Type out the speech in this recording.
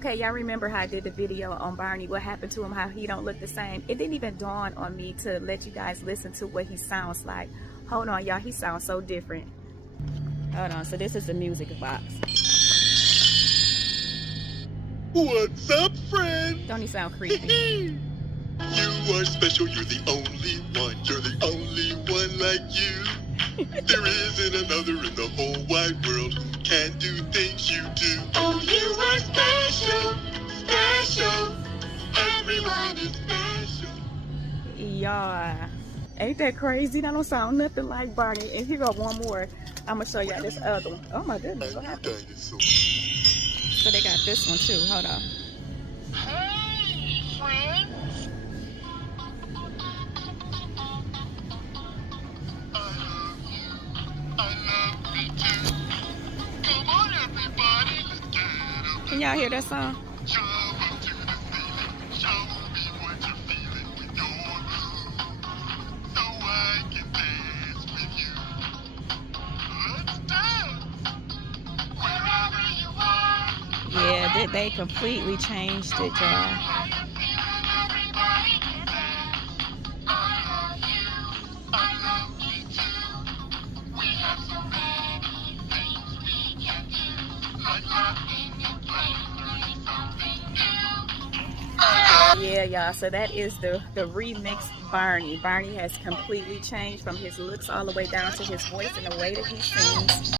Okay, y'all remember how I did the video on Barney, what happened to him, how he don't look the same. It didn't even dawn on me to let you guys listen to what he sounds like. Hold on, y'all, he sounds so different. Hold on, so this is the music box. What's up, friend? Don't he sound creepy? You are special, you're the only one. You're the only one like you. There isn't another in the whole wide world who can do things you do. Oh, you are special, special. Everyone is special. Yeah, ain't that crazy? That don't sound nothing like Barney. And here go one more. I'm gonna show y'all this other one. Oh my goodness, what happened? So they got this one too. Hold on. Hey, friends. I love you too. Come on, everybody, let's get up. Can y'all hear that song? Jump up to the ceiling. Show me what you're feeling with your move. So I can dance with you. Let's dance. Wherever you are. Yeah, they completely changed it, y'all. How you feeling, everybody can dance. I love you. I love you too. We have so many things we can do. Like laughing and playing, learning something new. Yeah, y'all, so that is the remixed Barney. Barney has completely changed from his looks all the way down to his voice and the way that he sings.